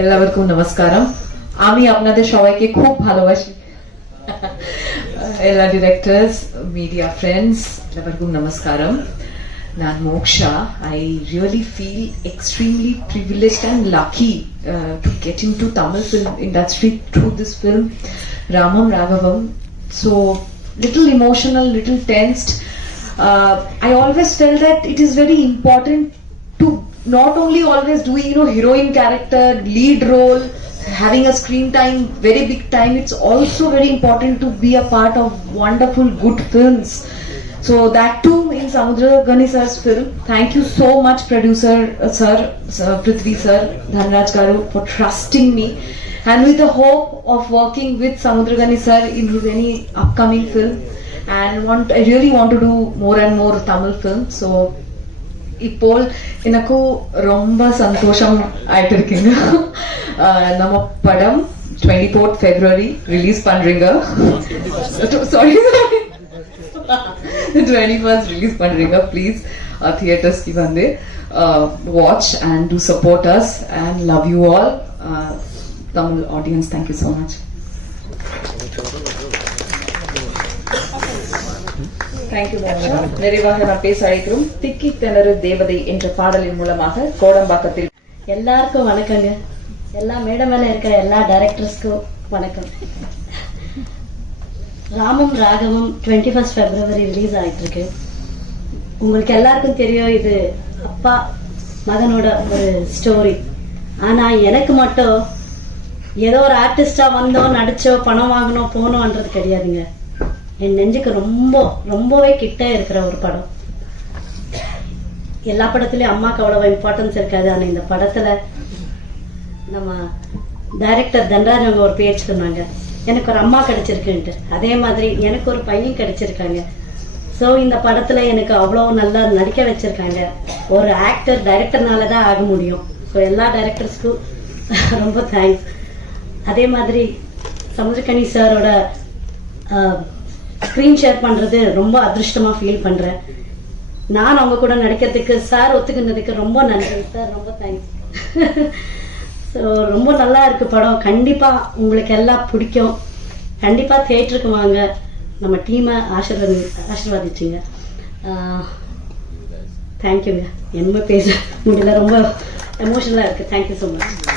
এলাবারকুম নমস্কারম আমি আপনাদের সবাইকে খুব ভালোবাসি എല്ലാ directors, media friends, എല്ലാവർക്കും നമസ്കാരം ഞാൻ Moksha I really feel extremely privileged and lucky to get into Tamil film industry through this film Ramam Raghavam so little emotional little tensed Uh, I always felt that it is very important to not only always doing you know heroine character, lead role, having a screen time, very big time. It's also very important to be a part of wonderful good films. So that too in Samudra Gani sir's film. Thank you so much, producer uh, sir, sir, Prithvi sir, Dhanraj Garu for trusting me and with the hope of working with Samudragani sir in his any upcoming film and want I really want to do more and more Tamil film so ഇപ്പോൾ எனக்கு ரொம்ப சந்தோஷம் ஆயிட்டு இருக்குங்க அஹ் நம்ம படம் twenty fourth February release பண்றீங்க sorry twenty first release பண்றீங்க ப்ளீஸ் தியேட்டர்ஸ்க்கு வந்து watch and do support us and love you all Tamil audience thank you so much thank you நிறைவாக நான் பேச அழைக்கிறோம். திக்கி திணறு தேவதை என்ற பாடலின் மூலமாக கோடம்பாக்கத்தில். எல்லாருக்கும் வணக்கங்க. எல்லா மேடம் மேல இருக்கிற எல்லா டைரக்டர்ஸ்க்கும் வணக்கம். Ramam Raghavam twenty first February release ஆயிட்டு இருக்கு உங்களுக்கு எல்லாருக்கும் தெரியும் இது அப்பா மகனோட ஒரு ஸ்டோரி ஆனா எனக்கு மட்டும் ஏதோ ஒரு ஆர்டிஸ்டா வந்தோம் நடிச்சோ பணம் வாங்கினோம் போனோன்றது கிடையாதுங்க. என் நெஞ்சுக்கு ரொம்ப ரொம்பவே கிட்ட இருக்கிற ஒரு படம். எல்லா படத்துலயும் அம்மாக்கு அவ்வளவு இம்பார்ட்டன்ஸ் இருக்காது. ஆனா இந்த படத்துல நம்ம டைரக்டர் தன்ராஜ் அவங்க ஒரு பேர் சொன்னாங்க. எனக்கு ஒரு அம்மா கிடைச்சிருக்குன்ட்டு. அதே மாதிரி எனக்கு ஒரு பையன் கிடைச்சிருக்காங்க. ஸோ இந்த படத்துல எனக்கு அவ்வளோ நல்லா நடிக்க வச்சிருக்காங்க. ஒரு ஆக்டர் டைரக்டர்னால தான் ஆக முடியும். ஸோ எல்லா டைரக்டர்ஸ்க்கும் ரொம்ப தேங்க்ஸ் அதே மாதிரி சமுதிரக்கணி சாரோட ஸ்க்ரீன் ஷேர் பண்றது ரொம்ப அதிர்ஷ்டமா ஃபீல் பண்றேன். நான் அவங்க கூட நடிக்கிறதுக்கு சார் ஒத்துக்கினதுக்கு ரொம்ப நன்றி சார் ரொம்ப தேங்க்ஸ் ஸோ ரொம்ப நல்லா இருக்கு படம். கண்டிப்பா உங்களுக்கு எல்லாம் பிடிக்கும். கண்டிப்பா தேட்டருக்கு வாங்க. நம்ம டீமை ஆசீர்வாதி ஆசீர்வாதிச்சிங்க. தேங்க்யூங்க என்ன பேச முடியல. ரொம்ப எமோஷனலாக இருக்கு. Thank you so much